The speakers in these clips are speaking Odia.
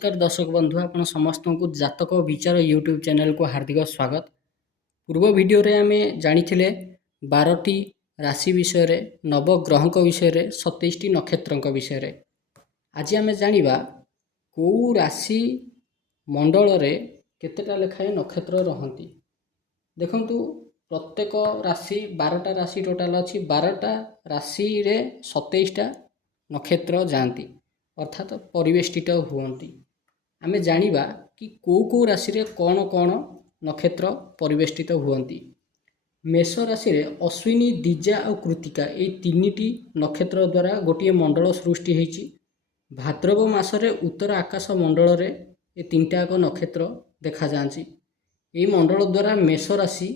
नमस्कार दर्शक बंधु आपण समस्त को जातक विचार यूट्यूब चैनल को हार्दिक स्वागत। पूर्व वीडियो रे आमे जानिथिले 12टी राशि विषय रे, नवग्रहक विषय रे, 27टी नक्षत्रक विषय रे। आज आमे जानिबा को राशि मंडल रे केतेटा लेखाए नक्षत्र रहंती। देखंतु प्रत्येक राशि 12टा राशि टोटाल अछि। 12टा राशि रे 27टा नक्षत्र जाती अर्थात परिवेष्टित हुअन्ति। आमे जानिबा कि को राशि रे कौन कौन नक्षत्र परिवेष्टित हुअन्ति। मेष राशि रे अश्विनी, दिजा और कृतिका ए तीनिटी नक्षत्र द्वारा गोटे मंडल सृष्टि होइछि। भाद्रव मासरे उत्तर आकाश मंडल रे ए तीनटा नक्षत्र देखा जाछि। ए मंडल द्वारा मेष राशि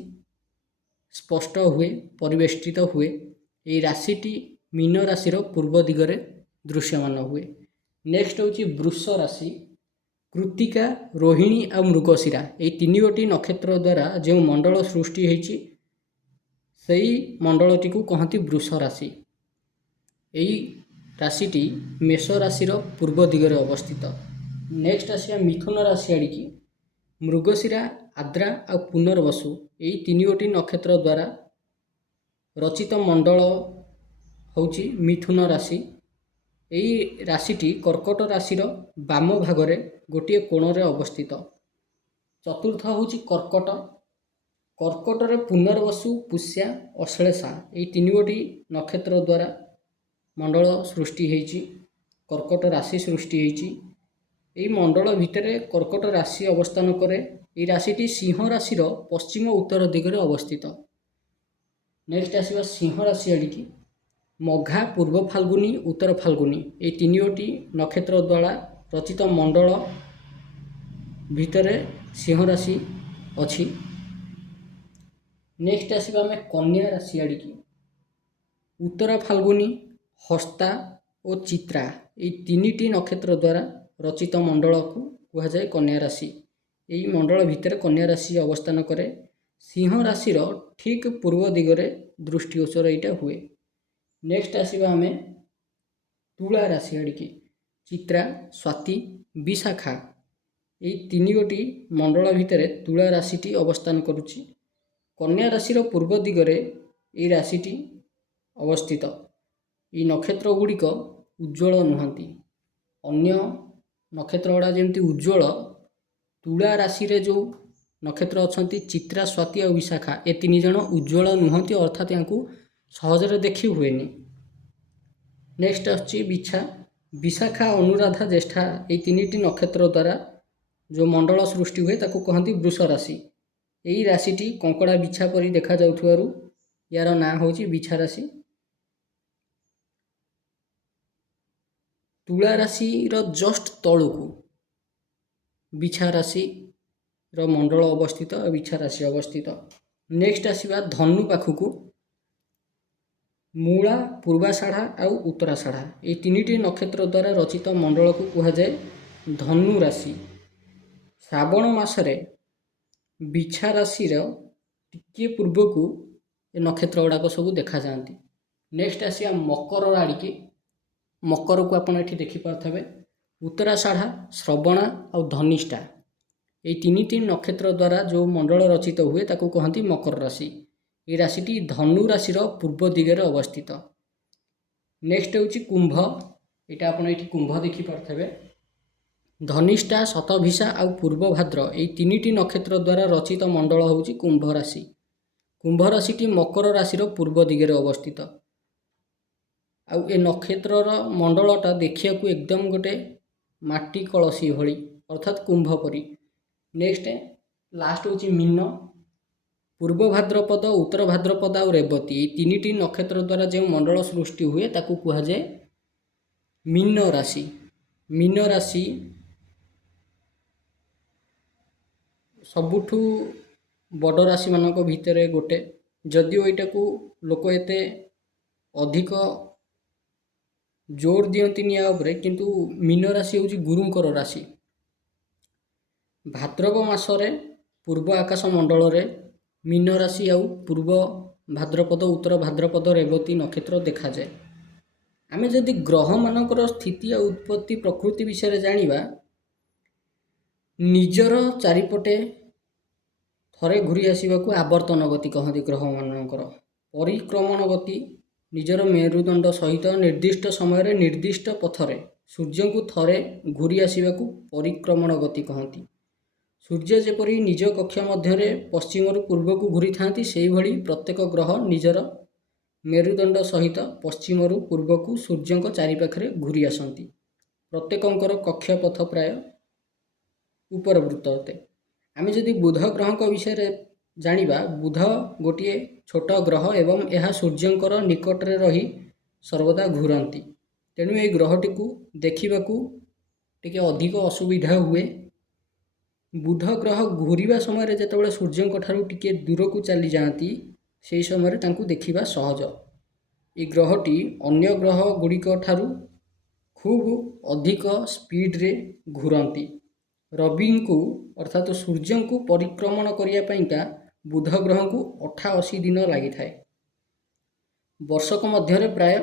स्पष्ट हुए, परिवेष्टित हुए। ए राशिटी मीन राशि पूर्व दिगरे दृश्यमान हुए। नेक्स्ट होची वृष राशि। कृतिका, रोहिणी और मृगशिरा ये तीन गोटी नक्षत्र द्वारा जो मंडल सृष्टि होइछि सेई मंडलटी को कहती वृष राशि। यही राशिटी मेष राशि पूर्व दिगरे अवस्थित। नेक्स्ट आसिया मिथुन राशि आड़िकी। मृगशिरा, आद्रा और पुनर्वसु यही तीन गोटी नक्षत्र द्वारा रचित मंडल होची मिथुन राशि। यही राशिटी कर्कट राशि बाम भागरे गोटे कोण रे अवस्थित। चतुर्थ होची कर्कट। कर्कट रे पुनर्वसु, पुष्या, अश्लेषा ये तीन गोटी नक्षत्र द्वारा मंडल सृष्टि होइछि। कर्कट राशि सृष्टि होइछि। यही मंडल भितरे कर्कट राशि अवस्थान करे। यही राशिटी सिंह राशि पश्चिम उत्तर दिगरे अवस्थित। नेक्स्ट आसीबा सिंह राशि आड़िकी। मघा, पूर्व फाल्गुनी, उत्तर फाल्गुनी ये तीन गोटी नक्षत्र द्वारा रचित मंडल भितरे सिंह राशि अछि। नेक्स्ट आसीबा आमे कन्या राशि आड़िकी। उत्तर फाल्गुनी, हस्ता और चित्रा ये तीनिटी नक्षत्र द्वारा रचित मंडल को कहा जाए कन्या राशि। यही मंडल भितर कन्या राशि अवस्थान करे। सिंह राशि ठीक पूर्व दिगरे दृष्टिगोचर यहाँ हुए। नेक्स्ट आसीबा आमे तुला राशि आड़िकी। चित्रा, स्वाति, विशाखा ये तीन गोटी मंडल भितर तुला राशिटी अवस्थान करुछि। कन्या राशि पूर्व दिगरे ये राशिटी अवस्थित। ये नक्षत्र गुड़िक उज्ज्वल नुहंती। अन्य नक्षत्र गुड़ा जमती उज्ज्वल, तुला राशि रे जो नक्षत्र अछंती चित्रा, स्वाति और विशाखा ये तीन जन उज्ज्वल नुहंती अर्थात यांकु सहजरे देखी हुएनी। नेक्स्ट आछि बिछा। विशाखा, अनुराधा, ज्येष्ठा ये तीनिटी नक्षत्र द्वारा जो मंडल सृष्टि हुए ताकू कहती वृष राशि। यही राशिटी कंकड़ा बिछा परी देखा जाउथुवारु यार ना होची बिछा राशि। तुला राशि जस्ट तळुकू बिछा राशि मंडल अवस्थित और बिछा राशि अवस्थित। नेक्स्ट आसीबा धनु पाखुकू। मूला, पूर्वाषाढ़ा और उत्तराषाढ़ा ये तीनिटी नक्षत्र द्वारा रचित मंडल को कहा जाए धनु राशि। श्रावण मासरे बिछा राशि टिके पूर्व को ये नक्षत्र गुड़ाक सब देखा जाती। नेक्स्ट आसिया मकर आड़िकी। मकर को आपड़ ये देखिपे उत्तराषाढ़ा, श्रवणा और धनिष्ठा ये तीनिटी नक्षत्र द्वारा जो मंडल रचित हुए ताकू कहती मकर राशि। ये राशिटी धनु राशि पूर्व दिगरे अवस्थित। नेक्स्ट होची कुंभ। यहाँ आप कुंभ देखिपे धनिष्ठा, शतभिषा और पूर्व भाद्र ये तीनिटी नक्षत्र द्वारा रचित मंडल होची कुंभ राशि। कुंभ राशिटी मकर राशि पूर्व दिगरे अवस्थित। आउ ए नक्षत्र मंडलटा देखिया को एकदम गोटे माटी कलसी भली अर्थात कुंभ परी। नेक्स्ट लास्ट होची मीन। पूर्व भाद्रपद, उत्तर भाद्रपद और रेवती ये तीनिटी नक्षत्र द्वारा जो मंडल सृष्टि हुए ताकू कहा जाए मीन राशि। मीन राशि सबुठू बड़ राशि मानक भितर गोटे, जदिओ यहाँ को लोक एते अधिक जोर दियंतिनि या उपरे, किंतु मीन राशि होची गुरुंकर राशि। भाद्रव मासरे पूर्व आकाश मंडल रे मीन राशि आउ पूर्व भाद्रपद, उत्तर भाद्रपद, रेवती नक्षत्र देखा जाए। आमे जदि ग्रह मानकर स्थिति और उत्पत्ति प्रकृति विषय जानिबा ନିଜର ଚାରିପଟେ ଥରେ ଘୁରି ଆସିବାକୁ ଆବର୍ତ୍ତନ ଗତି କହନ୍ତି ଗ୍ରହମାନଙ୍କର। ପରିକ୍ରମଣ ଗତି ନିଜର ମେରୁଦଣ୍ଡ ସହିତ ନିର୍ଦ୍ଦିଷ୍ଟ ସମୟରେ ନିର୍ଦ୍ଦିଷ୍ଟ ପଥରେ ସୂର୍ଯ୍ୟଙ୍କୁ ଥରେ ଘୁରି ଆସିବାକୁ ପରିକ୍ରମଣ ଗତି କହନ୍ତି। ସୂର୍ଯ୍ୟ ଯେପରି ନିଜ କକ୍ଷ ମଧ୍ୟରେ ପଶ୍ଚିମରୁ ପୂର୍ବକୁ ଘୁରିଥାନ୍ତି, ସେହିଭଳି ପ୍ରତ୍ୟେକ ଗ୍ରହ ନିଜର ମେରୁଦଣ୍ଡ ସହିତ ପଶ୍ଚିମରୁ ପୂର୍ବକୁ ସୂର୍ଯ୍ୟଙ୍କ ଚାରିପାଖରେ ଘୁରି ଆସନ୍ତି। ପ୍ରତ୍ୟେକଙ୍କର କକ୍ଷପଥ ପ୍ରାୟ ଉପରବୃତ୍ତ ଅଟେ। ଆମେ ଯଦି ବୁଧ ଗ୍ରହଙ୍କ ବିଷୟରେ ଜାଣିବା, ବୁଧ ଗୋଟିଏ ଛୋଟ ଗ୍ରହ ଏବଂ ଏହା ସୂର୍ଯ୍ୟଙ୍କର ନିକଟରେ ରହି ସର୍ବଦା ଘୁରନ୍ତି। ତେଣୁ ଏହି ଗ୍ରହଟିକୁ ଦେଖିବାକୁ ଟିକେ ଅଧିକ ଅସୁବିଧା ହୁଏ। ବୁଧ ଗ୍ରହ ଘୁରିବା ସମୟରେ ଯେତେବେଳେ ସୂର୍ଯ୍ୟଙ୍କ ଠାରୁ ଟିକେ ଦୂରକୁ ଚାଲିଯାଆନ୍ତି, ସେହି ସମୟରେ ତାଙ୍କୁ ଦେଖିବା ସହଜ। ଏହି ଗ୍ରହଟି ଅନ୍ୟ ଗ୍ରହ ଗୁଡ଼ିକ ଠାରୁ ଖୁବ୍ ଅଧିକ ସ୍ପିଡ଼ରେ ଘୁରନ୍ତି। ରବିଙ୍କୁ ଅର୍ଥାତ୍ ସୂର୍ଯ୍ୟଙ୍କୁ ପରିକ୍ରମଣ କରିବା ପାଇଁକା ବୁଧ ଗ୍ରହଙ୍କୁ 88 ଦିନ ଲାଗିଥାଏ। ବର୍ଷକ ମଧ୍ୟରେ ପ୍ରାୟ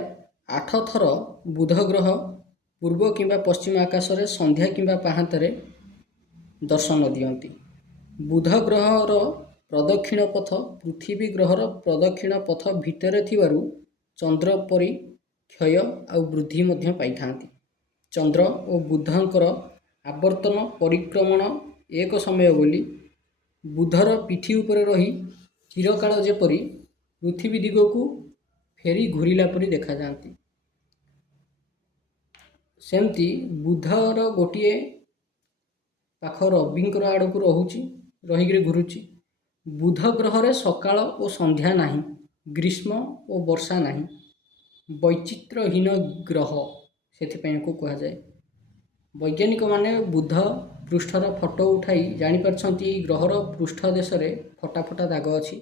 8 ଥର ବୁଧ ଗ୍ରହ ପୂର୍ବ କିମ୍ବା ପଶ୍ଚିମ ଆକାଶରେ ସନ୍ଧ୍ୟା କିମ୍ବା ପାହାନ୍ତରେ ଦର୍ଶନ ଦିଅନ୍ତି। ବୁଧ ଗ୍ରହର ପ୍ରଦକ୍ଷିଣ ପଥ ପୃଥିବୀ ଗ୍ରହର ପ୍ରଦକ୍ଷିଣ ପଥ ଭିତରେ ଥିବାରୁ ଚନ୍ଦ୍ର ପରି କ୍ଷୟ ଆଉ ବୃଦ୍ଧି ମଧ୍ୟ ପାଇଥାନ୍ତି। ଚନ୍ଦ୍ର ଓ ବୁଧଙ୍କର ଆବର୍ତ୍ତନ ପରିକ୍ରମଣ ଏକ ସମୟ ବୋଲି ବୁଧର ପିଠି ଉପରେ ରହି ଚିରକାଳ ଯେପରି ପୃଥିବୀ ଦିଗକୁ ଫେରି ଘୂରିଲା ପରି ଦେଖାଯାଆନ୍ତି। ସେମିତି ବୁଧର ଗୋଟିଏ ପାଖ ରବିଙ୍କର ଆଡ଼କୁ ରହିକରି ଘୁରୁଛି। ବୁଧ ଗ୍ରହରେ ସକାଳ ଓ ସନ୍ଧ୍ୟା ନାହିଁ, ଗ୍ରୀଷ୍ମ ଓ ବର୍ଷା ନାହିଁ, ବୈଚିତ୍ର୍ୟହୀନ ଗ୍ରହ, ସେଥିପାଇଁ ଏହାକୁ କୁହାଯାଏ। ବୈଜ୍ଞାନିକମାନେ ବୁଧ ପୃଷ୍ଠର ଫଟୋ ଉଠାଇ ଜାଣିପାରିଛନ୍ତି ଏହି ଗ୍ରହର ପୃଷ୍ଠ ଦେଶରେ ଫଟା ଫଟା ଦାଗ ଅଛି।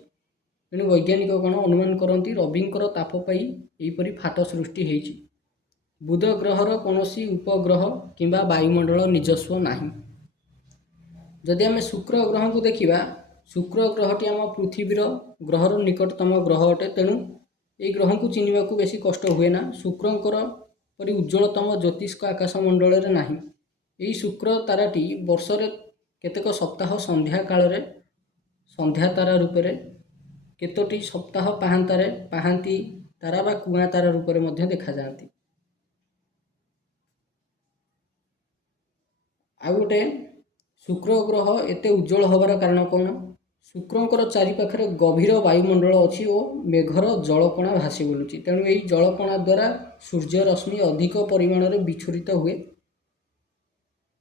ତେଣୁ ବୈଜ୍ଞାନିକଗଣ ଅନୁମାନ କରନ୍ତି ରବିଙ୍କର ତାପ ପାଇ ଏହିପରି ଫାଟ ସୃଷ୍ଟି ହୋଇଛି। ବୁଧ ଗ୍ରହର କୌଣସି ଉପଗ୍ରହ କିମ୍ବା ବାୟୁମଣ୍ଡଳ ନିଜସ୍ୱ ନାହିଁ। ଯଦି ଆମେ ଶୁକ୍ର ଗ୍ରହକୁ ଦେଖିବା, ଶୁକ୍ର ଗ୍ରହଟି ଆମ ପୃଥିବୀର ଗ୍ରହର ନିକଟତମ ଗ୍ରହ ଅଟେ। ତେଣୁ ଏହି ଗ୍ରହକୁ ଚିହ୍ନିବାକୁ ବେଶୀ କଷ୍ଟ ହୁଏ ନା। ଶୁକ୍ରଙ୍କର ପରି ଉଜ୍ଜ୍ୱଳତମ ଜ୍ୟୋତିଷ୍କ ଆକାଶମଣ୍ଡଳରେ ନାହିଁ। ଏହି ଶୁକ୍ର ତାରାଟି ବର୍ଷରେ କେତେକ ସପ୍ତାହ ସନ୍ଧ୍ୟା କାଳରେ ସନ୍ଧ୍ୟା ତାରା ରୂପରେ, କେତୋଟି ସପ୍ତାହ ପାହାନ୍ତାରେ ପାହାନ୍ତି ତାରା ବା କୁଆଁ ତାରା ରୂପରେ ମଧ୍ୟ ଦେଖାଯାଆନ୍ତି। ଆଉ ଗୋଟେ, ଶୁକ୍ର ଗ୍ରହ ଏତେ ଉଜ୍ଜ୍ୱଳ ହେବାର କାରଣ କ'ଣ? ଶୁକ୍ରଙ୍କର ଚାରିପାଖରେ ଗଭୀର ବାୟୁମଣ୍ଡଳ ଅଛି ଓ ମେଘର ଜଳକଣା ଭାସି ବୁଲୁଛି। ତେଣୁ ଏହି ଜଳକଣା ଦ୍ୱାରା ସୂର୍ଯ୍ୟ ରଶ୍ମି ଅଧିକ ପରିମାଣରେ ବିଚ୍ଛୁରିତ ହୁଏ।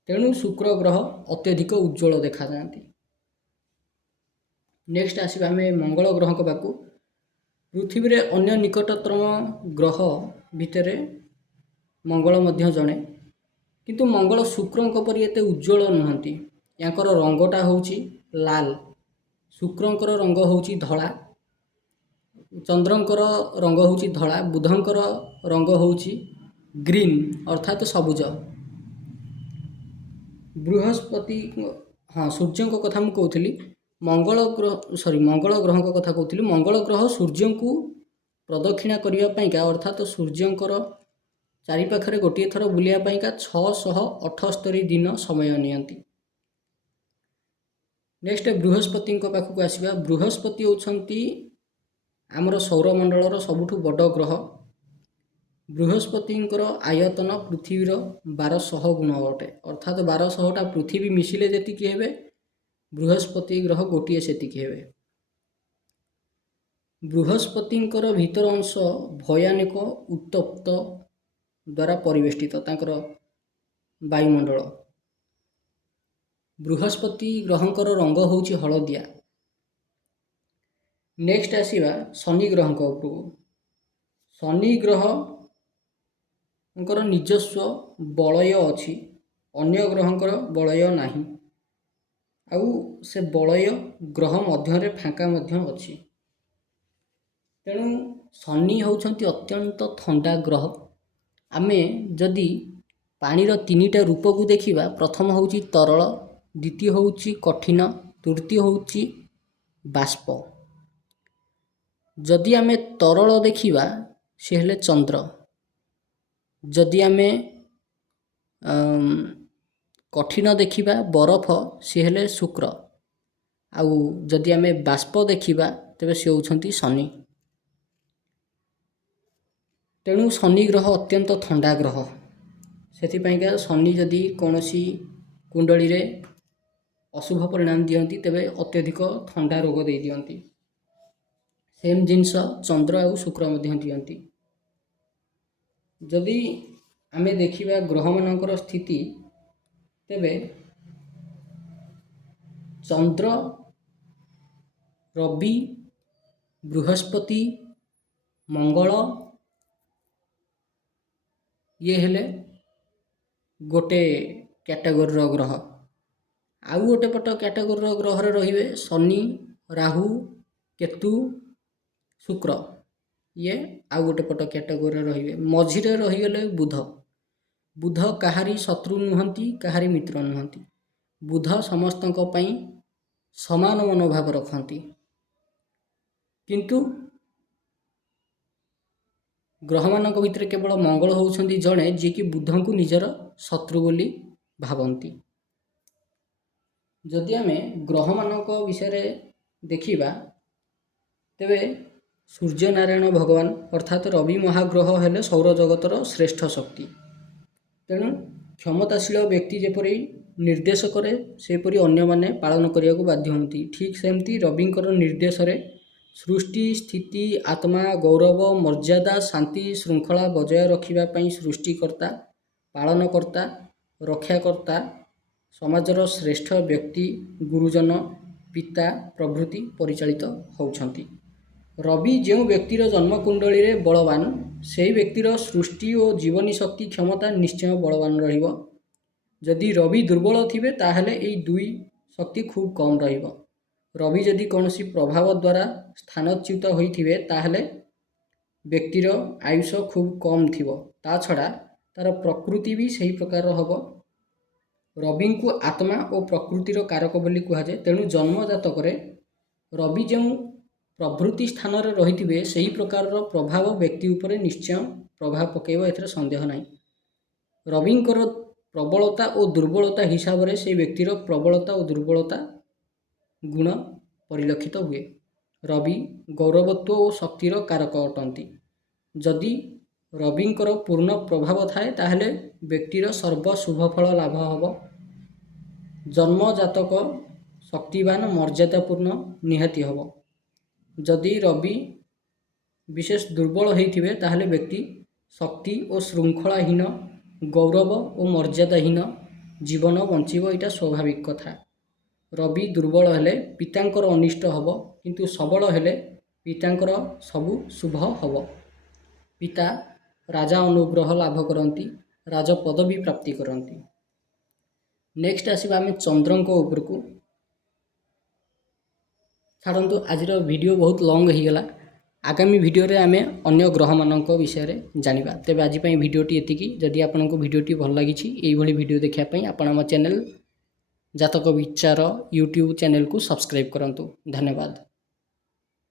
ତେଣୁ ଶୁକ୍ର ଗ୍ରହ ଅତ୍ୟଧିକ ଉଜ୍ଜ୍ୱଳ ଦେଖାଯାଆନ୍ତି। ନେକ୍ସଟ ଆସିବା ଆମେ ମଙ୍ଗଳ ଗ୍ରହଙ୍କ ପାଖକୁ। ପୃଥିବୀରେ ଅନ୍ୟ ନିକଟତମ ଗ୍ରହ ଭିତରେ ମଙ୍ଗଳ ମଧ୍ୟ ଜଣେ। କିନ୍ତୁ ମଙ୍ଗଳ ଶୁକ୍ରଙ୍କ ପରି ଏତେ ଉଜ୍ଜ୍ୱଳ ନୁହନ୍ତି। ୟାଙ୍କର ରଙ୍ଗଟା ହେଉଛି ଲାଲ, ଶୁକ୍ରଙ୍କର ରଙ୍ଗ ହେଉଛି ଧଳା, ଚନ୍ଦ୍ରଙ୍କର ରଙ୍ଗ ହେଉଛି ଧଳା, ବୁଧଙ୍କର ରଙ୍ଗ ହେଉଛି ଗ୍ରୀନ୍ ଅର୍ଥାତ୍ ସବୁଜ। ବୃହସ୍ପତି, ସୂର୍ଯ୍ୟଙ୍କ କଥା ମୁଁ କହୁଥିଲି। ମଙ୍ଗଳ ଗ୍ରହଙ୍କ କଥା କହୁଥିଲି। ମଙ୍ଗଳ ଗ୍ରହ ସୂର୍ଯ୍ୟଙ୍କୁ ପ୍ରଦକ୍ଷିଣା କରିବା ପାଇଁକା ଅର୍ଥାତ୍ ସୂର୍ଯ୍ୟଙ୍କର ଚାରିପାଖରେ ଗୋଟିଏ ଥର ବୁଲିବା ପାଇଁକା 678 ଦିନ ସମୟ ନିଅନ୍ତି। ନେକ୍ସଟ ବୃହସ୍ପତିଙ୍କ ପାଖକୁ ଆସିବା। ବୃହସ୍ପତି ହେଉଛନ୍ତି ଆମର ସୌରମଣ୍ଡଳର ସବୁଠୁ ବଡ଼ ଗ୍ରହ। ବୃହସ୍ପତିଙ୍କର ଆୟତନ ପୃଥିବୀର 1200 ଗୁଣ ଅଟେ। ଅର୍ଥାତ୍ 1200ଟା ପୃଥିବୀ ମିଶିଲେ ଯେତିକି ହେବେ, ବୃହସ୍ପତି ଗ୍ରହ ଗୋଟିଏ ସେତିକି ହେବେ। ବୃହସ୍ପତିଙ୍କର ଭିତର ଅଂଶ ଭୟାନକ ଉତ୍ତପ୍ତ ଦ୍ୱାରା ପରିବେଷ୍ଟିତ, ତାଙ୍କର ବାୟୁମଣ୍ଡଳ। ବୃହସ୍ପତି ଗ୍ରହଙ୍କର ରଙ୍ଗ ହେଉଛି ହଳଦିଆ। ନେକ୍ସଟ ଆସିବା ଶନି ଗ୍ରହଙ୍କ ଉପରକୁ। ଶନି ଗ୍ରହଙ୍କର ନିଜସ୍ୱ ବଳୟ ଅଛି, ଅନ୍ୟ ଗ୍ରହଙ୍କର ବଳୟ ନାହିଁ। ଆଉ ସେ ବଳୟ ଗ୍ରହ ମଧ୍ୟରେ ଫାଙ୍କା ମଧ୍ୟ ଅଛି। ତେଣୁ ଶନି ହେଉଛନ୍ତି ଅତ୍ୟନ୍ତ ଥଣ୍ଡା ଗ୍ରହ। ଆମେ ଯଦି ପାଣିର 3ଟା ରୂପକୁ ଦେଖିବା, ପ୍ରଥମ ହେଉଛି ତରଳ, ଦ୍ୱିତୀୟ ହେଉଛି କଠିନ, ତୃତୀୟ ହେଉଛି ବାଷ୍ପ। ଯଦି ଆମେ ତରଳ ଦେଖିବା, ସେ ହେଲେ ଚନ୍ଦ୍ର। ଯଦି ଆମେ କଠିନ ଦେଖିବା ବରଫ ସିଏ ହେଲେ ଶୁକ୍ର, ଆଉ ଯଦି ଆମେ ବାଷ୍ପ ଦେଖିବା ତେବେ ସେ ହେଉଛନ୍ତି ଶନି। ତେଣୁ ଶନି ଗ୍ରହ ଅତ୍ୟନ୍ତ ଥଣ୍ଡା ଗ୍ରହ। ସେଥିପାଇଁକା ଶନି ଯଦି କୌଣସି କୁଣ୍ଡଳୀରେ ଅଶୁଭ ପରିଣାମ ଦିଅନ୍ତି ତେବେ ଅତ୍ୟଧିକ ଥଣ୍ଡା ରୋଗ ଦେଇଦିଅନ୍ତି। ସେମ୍ ଜିନିଷ ଚନ୍ଦ୍ର ଆଉ ଶୁକ୍ର ମଧ୍ୟ ଦିଅନ୍ତି। ଯଦି ଆମେ ଦେଖିବା ଗ୍ରହମାନଙ୍କର ସ୍ଥିତି, ତେବେ ଚନ୍ଦ୍ର, ରବି, ବୃହସ୍ପତି, ମଙ୍ଗଳ ଇଏ ହେଲେ ଗୋଟେ କ୍ୟାଟାଗୋରୀର ଗ୍ରହ। ଆଉ ଗୋଟେ ପଟ କ୍ୟାଟାଗୋରୀର ଗ୍ରହରେ ରହିବେ ଶନି, ରାହୁ, କେତୁ, ଶୁକ୍ର, ଇଏ ଆଉ ଗୋଟେ ପଟ କ୍ୟାଟାଗୋରୀରେ ରହିବେ। ମଝିରେ ରହିଗଲେ ବୁଧ। ବୁଧ କାହାରି ଶତ୍ରୁ ନୁହନ୍ତି, କାହାରି ମିତ୍ର ନୁହନ୍ତି। ବୁଧ ସମସ୍ତଙ୍କ ପାଇଁ ସମାନ ମନୋଭାବ ରଖନ୍ତି। କିନ୍ତୁ ଗ୍ରହମାନଙ୍କ ଭିତରେ କେବଳ ମଙ୍ଗଳ ହେଉଛନ୍ତି ଜଣେ ଯିଏକି ବୁଧଙ୍କୁ ନିଜର ଶତ୍ରୁ ବୋଲି ଭାବନ୍ତି। ଯଦି ଆମେ ଗ୍ରହମାନଙ୍କ ବିଷୟରେ ଦେଖିବା, ତେବେ ସୂର୍ଯ୍ୟନାରାୟଣ ଭଗବାନ ଅର୍ଥାତ୍ ରବି ମହାଗ୍ରହ ହେଲେ ସୌରଜଗତର ଶ୍ରେଷ୍ଠ ଶକ୍ତି। ତେଣୁ କ୍ଷମତାଶୀଳ ବ୍ୟକ୍ତି ଯେପରି ନିର୍ଦ୍ଦେଶ କରେ ସେପରି ଅନ୍ୟମାନେ ପାଳନ କରିବାକୁ ବାଧ୍ୟ ହୁଅନ୍ତି। ଠିକ୍ ସେମିତି ରବିଙ୍କର ନିର୍ଦ୍ଦେଶରେ ସୃଷ୍ଟି, ସ୍ଥିତି, ଆତ୍ମା, ଗୌରବ, ମର୍ଯ୍ୟାଦା, ଶାନ୍ତି, ଶୃଙ୍ଖଳା ବଜାୟ ରଖିବା ପାଇଁ ସୃଷ୍ଟିକର୍ତ୍ତା, ପାଳନକର୍ତ୍ତା, ରକ୍ଷାକର୍ତ୍ତା, ସମାଜର ଶ୍ରେଷ୍ଠ ବ୍ୟକ୍ତି, ଗୁରୁଜନ, ପିତା ପ୍ରଭୃତି ପରିଚାଳିତ ହେଉଛନ୍ତି। ରବି ଯେଉଁ ବ୍ୟକ୍ତିର ଜନ୍ମକୁଣ୍ଡଳୀରେ ବଳବାନ, ସେହି ବ୍ୟକ୍ତିର ସୃଷ୍ଟି ଓ ଜୀବନୀ ଶକ୍ତି କ୍ଷମତା ନିଶ୍ଚୟ ବଳବାନ ରହିବ। ଯଦି ରବି ଦୁର୍ବଳ ଥିବେ ତାହେଲେ ଏହି ଦୁଇ ଶକ୍ତି ଖୁବ୍ କମ୍ ରହିବ। ରବି ଯଦି କୌଣସି ପ୍ରଭାବ ଦ୍ୱାରା ସ୍ଥାନଚ୍ୟୁତ ହୋଇଥିବେ ତାହେଲେ ବ୍ୟକ୍ତିର ଆୟୁଷ ଖୁବ୍ କମ୍ ଥିବ। ତା ଛଡ଼ା ତାର ପ୍ରକୃତି ବି ସେହି ପ୍ରକାରର ହେବ। ରବିଙ୍କୁ ଆତ୍ମା ଓ ପ୍ରକୃତିର କାରକ ବୋଲି କୁହାଯାଏ। ତେଣୁ ଜନ୍ମ ଜାତକରେ ରବି ଯେଉଁ ପ୍ରଭୃତି ସ୍ଥାନରେ ରହିଥିବେ ସେହି ପ୍ରକାରର ପ୍ରଭାବ ବ୍ୟକ୍ତି ଉପରେ ନିଶ୍ଚୟ ପ୍ରଭାବ ପକାଇବ, ଏଥିରେ ସନ୍ଦେହ ନାହିଁ। ରବିଙ୍କର ପ୍ରବଳତା ଓ ଦୁର୍ବଳତା ହିସାବରେ ସେହି ବ୍ୟକ୍ତିର ପ୍ରବଳତା ଓ ଦୁର୍ବଳତା ଗୁଣ ପରିଲକ୍ଷିତ ହୁଏ। ରବି ଗୌରବତ୍ୱ ଓ ଶକ୍ତିର କାରକ ଅଟନ୍ତି। ଯଦି ରବିଙ୍କର ପୂର୍ଣ୍ଣ ପ୍ରଭାବ ଥାଏ ତାହେଲେ ବ୍ୟକ୍ତିର ସର୍ବ ଶୁଭ ଫଳ ଲାଭ ହେବ। ଜନ୍ମ ଜାତକ ଶକ୍ତିବାନ, ମର୍ଯ୍ୟାଦାପୂର୍ଣ୍ଣ ନିହାତି ହେବ। ଯଦି ରବି ବିଶେଷ ଦୁର୍ବଳ ହୋଇଥିବେ ତାହେଲେ ବ୍ୟକ୍ତି ଶକ୍ତି ଓ ଶୃଙ୍ଖଳାହୀନ, ଗୌରବ ଓ ମର୍ଯ୍ୟାଦାହୀନ ଜୀବନ ବଞ୍ଚିବ, ଏଇଟା ସ୍ୱାଭାବିକ କଥା। ରବି ଦୁର୍ବଳ ହେଲେ ପିତାଙ୍କର ଅନିଷ୍ଟ ହେବ, କିନ୍ତୁ ସବଳ ହେଲେ ପିତାଙ୍କର ସବୁ ଶୁଭ ହେବ। ପିତା ରାଜା ଅନୁଗ୍ରହ ଲାଭ କରନ୍ତି, ରାଜ ପଦବୀ ପ୍ରାପ୍ତି କରନ୍ତି। ନେକ୍ସଟ ଆସିବା ଆମେ ଚନ୍ଦ୍ରଙ୍କ ଉପରକୁ। ଛାଡ଼ନ୍ତୁ, ଆଜିର ଭିଡ଼ିଓ ବହୁତ ଲଙ୍ଗ ହୋଇଗଲା। ଆଗାମୀ ଭିଡ଼ିଓରେ ଆମେ ଅନ୍ୟ ଗ୍ରହମାନଙ୍କ ବିଷୟରେ ଜାଣିବା। ତେବେ ଆଜି ପାଇଁ ଭିଡ଼ିଓଟି ଏତିକି। ଯଦି ଆପଣଙ୍କୁ ଭିଡ଼ିଓଟି ଭଲ ଲାଗିଛି, ଏଇଭଳି ଭିଡ଼ିଓ ଦେଖିବା ପାଇଁ ଆପଣ ଆମ ଚ୍ୟାନେଲ ଜାତକ ବିଚାର ୟୁଟ୍ୟୁବ ଚ୍ୟାନେଲକୁ ସବସ୍କ୍ରାଇବ୍ କରନ୍ତୁ। ଧନ୍ୟବାଦ।